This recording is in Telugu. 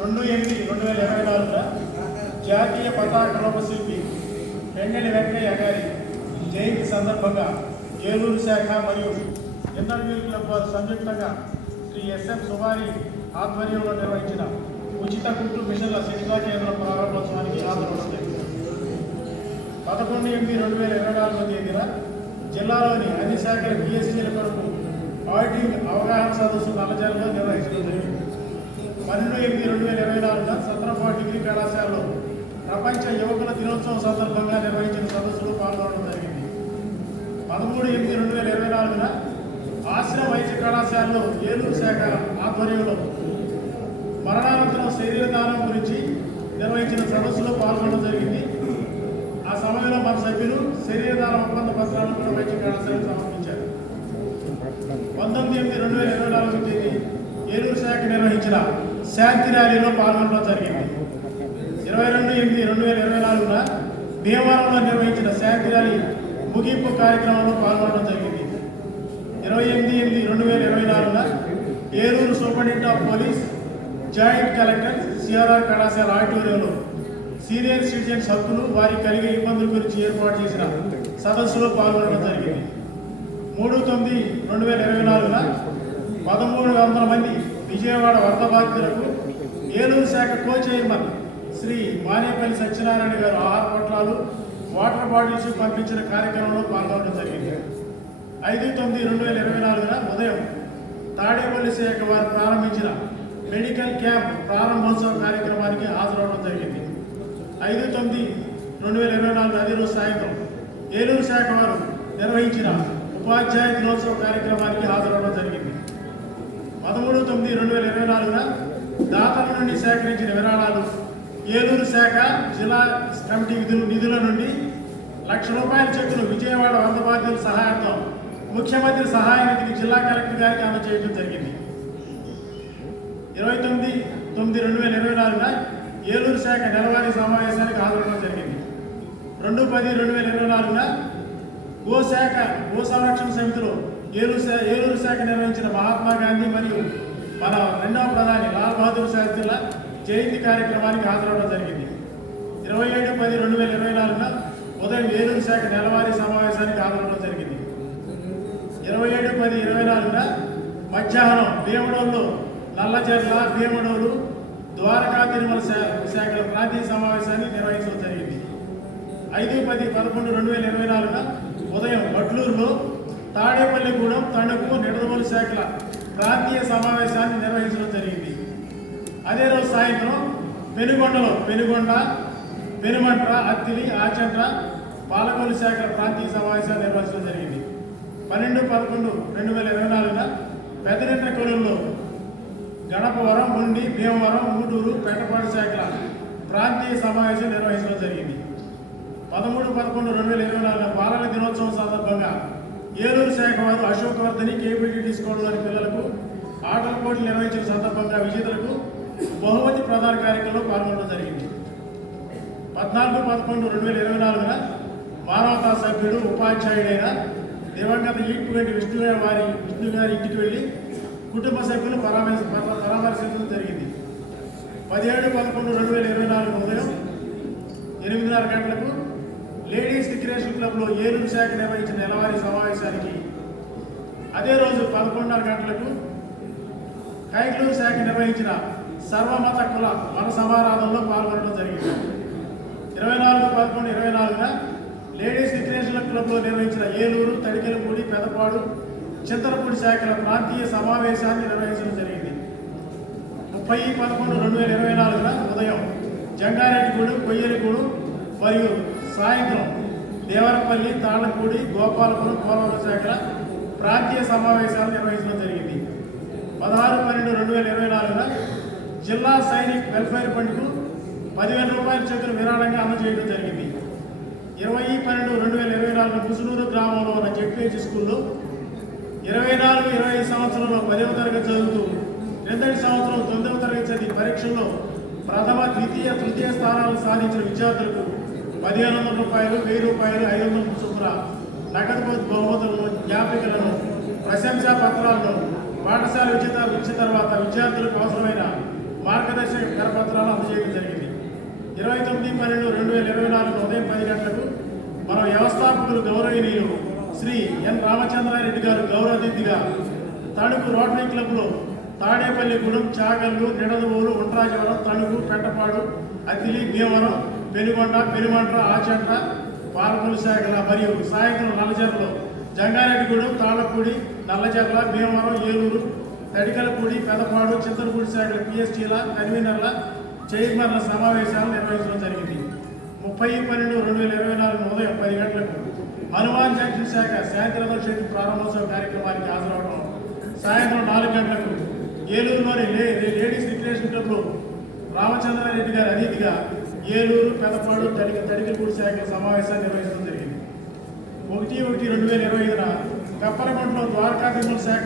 2/8/2024 జాతీయ పతాక రూపశిల్పి పెంగళి వెంకయ్య గారి జయంతి సందర్భంగా ఏలూరు శాఖ మరియు ఇంటర్వ్యూల్ క్లబ్ వారు సంయుక్తంగా శ్రీ ఎస్ఎం సువారి ఆధ్వర్యంలో నిర్వహించిన ఉచిత కుట్టు మిషన్ల శిక్షణా కేంద్రం ప్రారంభోత్సవానికి హాజరవుతుంది. 11/8/2024 తేదీన జిల్లాలోని అన్ని శాఖల పిఎస్సీల కొరకు ఆడిటింగ్ అవగాహన సదస్సు నల్లజర్లలో నిర్వహించడం జరిగింది. 12/8/2024 సత్రపాటు డిగ్రీ కళాశాలలో ప్రపంచ యువకుల దినోత్సవం సందర్భంగా నిర్వహించిన సదస్సులో పాల్గొనడం జరిగింది. 13/8/2024 ఆశ్రమ వైద్య కళాశాలలో ఏలూరు శాఖ ఆధ్వర్యంలో మరణానంతరం శరీర దానం గురించి నిర్వహించిన సదస్సులో పాల్గొనడం జరిగింది. ఆ సమయంలో మన సభ్యులు శరీర దాన ఒప్పంద పత్రాలను కూడా వైద్య కళాశాలకు సమర్పించారు. 19/8/2024 తేదీ ఏలూరు శాఖ నిర్వహించిన శాంతి ర్యాలీలో పాల్గొనడం జరిగింది. 22/8/2024 భీమవరంలో నిర్వహించిన శాంతి ర్యాలీ ముగింపు కార్యక్రమంలో పాల్గొనడం జరిగింది. 28/8/2024 Eluru superintendent of police joint collector CRR కళాశాల ఆడిటోరియంలో సీనియర్ సిటిజన్స్ హక్కులు వారికి కలిగే ఇబ్బందుల గురించి ఏర్పాటు చేసిన సదస్సులో పాల్గొనడం జరిగింది. 3/9/2024 1,300 మంది విజయవాడ వరద బాధితులకు ఏలూరు శాఖ కో చైర్మన్ శ్రీ మానేపల్లి సత్యనారాయణ గారు ఆహార పొట్లాలు వాటర్ బాటిల్స్ పంపించిన కార్యక్రమంలో పాల్గొనడం జరిగింది. 5/9/2024 ఉదయం తాడేపల్లి శాఖ వారు ప్రారంభించిన మెడికల్ క్యాంప్ ప్రారంభోత్సవ కార్యక్రమానికి హాజరవడం జరిగింది. 5/9/2024 అదే రోజు సాయంత్రం ఏలూరు శాఖ వారు నిర్వహించిన ఉపాధ్యాయ దినోత్సవ కార్యక్రమానికి హాజరవడం జరిగింది. 13/9/2024 దాతల నుండి సేకరించిన విరాళాలు ఏలూరు శాఖ జిల్లా కమిటీ నిధుల నుండి ₹1,00,000 చెక్కును విజయవాడ వరద బాధితుల సహాయంతో ముఖ్యమంత్రి సహాయ నిధికి జిల్లా కలెక్టర్ గారికి అందజేయడం జరిగింది. 29/9/2024 ఏలూరు శాఖ నెలవారీ సమావేశానికి హాజరవడం జరిగింది. 2/10/2024 గోశాఖ గో సంరక్షణ సమితిలో ఏలూరు శాఖ నిర్వహించిన మహాత్మా గాంధీ మరియు మన రెండవ ప్రధాని లాల్ బహదూర్ శాస్త్రిల జయంతి కార్యక్రమానికి హాజరవడం జరిగింది. 27/10/2024 ఉదయం ఏలూరు శాఖ నెలవారీ సమావేశానికి హాజరవడం జరిగింది. 27/10/2024 మధ్యాహ్నం భీమడోలులో నల్లజర్ల భీమడోలు ద్వారకా తిరుమల శాఖల ప్రాంతీయ సమావేశాన్ని నిర్వహించడం జరిగింది. 5/10/11/2024 ఉదయం వడ్లూరులో తాడేపల్లిగూడెం తణుకు నిడదవోలు శాఖల ప్రాంతీయ సమావేశాన్ని నిర్వహించడం జరిగింది. అదే రోజు సాయంత్రం పెనుగొండలో పెనుగొండ పెనుమంట్ర అత్తిలి ఆచంట్ర పాలకొల్లు శాఖల ప్రాంతీయ సమావేశాన్ని నిర్వహించడం జరిగింది. 12/11/2024 పెదరెంట కొలుల్లో గణపవరం ఉండి భీమవరం ఊటూరు పెంటపాడు శాఖల ప్రాంతీయ సమావేశం నిర్వహించడం జరిగింది. 13/11/2024 బాలల దినోత్సవం సందర్భంగా ఏలూరు శాఖ వారు అశోకవర్ధని కేపీటీటీ స్కూల్లోని పిల్లలకు ఆటల పోటీలు నిర్వహించిన సందర్భంగా విజేతలకు బహుమతి ప్రదాన కార్యక్రమంలో పాల్గొనడం జరిగింది. 14/11/2024 మానవతా సభ్యుడు ఉపాధ్యాయుడైన దివంగత ఈపుగంటి విష్ణు గారి ఇంటికి వెళ్ళి కుటుంబ సభ్యులు పరామర్శించడం జరిగింది. 17/11/2024 ఉదయం 8:30 గంటలకు లేడీస్ రిక్రియేషన్ క్లబ్లో ఏలూరు శాఖ నిర్వహించిన నెలవారీ సమావేశానికి అదే రోజు 11:30 గంటలకు కైకలూరు శాఖ నిర్వహించిన సర్వమత కుల వన సమారాధనలో పాల్గొనడం జరిగింది. 24/11/2024 లేడీస్ రిక్రియేషన్ క్లబ్లో నిర్వహించిన ఏలూరు తడికెలపూడి పెదపాడు చింతలపూడి శాఖల ప్రాంతీయ సమావేశాన్ని నిర్వహించడం జరిగింది. 30/11/2024 ఉదయం జంగారెడ్డిగూడు కొయ్యలిగూడు మరియు సాయంత్రం దేవరపల్లి తాళ్లపూడి గోపాలపురం పోలవరం శాఖల ప్రాంతీయ సమావేశాలు నిర్వహించడం జరిగింది. 16/12/2024 జిల్లా సైనిక్ వెల్ఫేర్ ఫండ్కు ₹10,000 చెక్కును విరాళంగా అందజేయడం జరిగింది. 20/12/2024 ముసునూరు గ్రామంలో ఉన్న జెడ్పీహెచ్ స్కూల్లో 24-25 సంవత్సరంలో 10వ తరగతి చదువుతూ క్రిందటి సంవత్సరం 9వ తరగతి చదివి పరీక్షల్లో ప్రథమ ద్వితీయ తృతీయ స్థానాలు సాధించిన విద్యార్థులకు ₹1,500, ₹1,000, ₹500 చొప్పున నగదు బహుమతులను జ్ఞాపికలను ప్రశంసా పత్రాలను పాఠశాల ఇచ్చిన తర్వాత విద్యార్థులకు అవసరమైన మార్గదర్శక కరపత్రాలు అందజేయడం జరిగింది. 29/12/2024 ఉదయం 10 గంటలకు మన వ్యవస్థాపకులు గౌరవనీయులు శ్రీ ఎన్ రామచంద్రారెడ్డి గారు గౌరవ అతిథిగా తణుకు రోటరీ క్లబ్లో తాడేపల్లిగూడెం, చాగల్లు, నిడదవోలు, ఉండ్రాజవరం, తణుకు, పెంటపాడు, అతిలి, భీమవరం, పెనుగొండ, పెనుమంట్ర, ఆచంట, పాలకొల్లు శాఖల మరియు సాయంత్రం నల్లజర్లలో జంగారెడ్డిగూడెం, తాళపూడి, నల్లజర్ల, భీమవరం, ఏలూరు, తడికలపూడి, పెదపాడు, చింతలపూడి శాఖల పిఎస్టీల కన్వీనర్ల చైర్మన్ల సమావేశాలు నిర్వహించడం జరిగింది. 30/12/2024 ఉదయం 10 గంటలకు హనుమాన్ జంక్షన్ శాఖ శాంతిరథ క్షేత్ర ప్రారంభోత్సవ కార్యక్రమానికి హాజరవడం, సాయంత్రం 4 గంటలకు ఏలూరులోని లేడీస్ రిక్రియేషన్ క్లబ్లో రామచంద్రారెడ్డి గారి అతిథిగా ఏలూరు, పెదపాడు, తడికలపూడి శాఖల సమావేశాన్ని నిర్వహించడం జరిగింది. 1/1/2025 కప్పలగుంటలో ద్వారకా తిరుమల శాఖ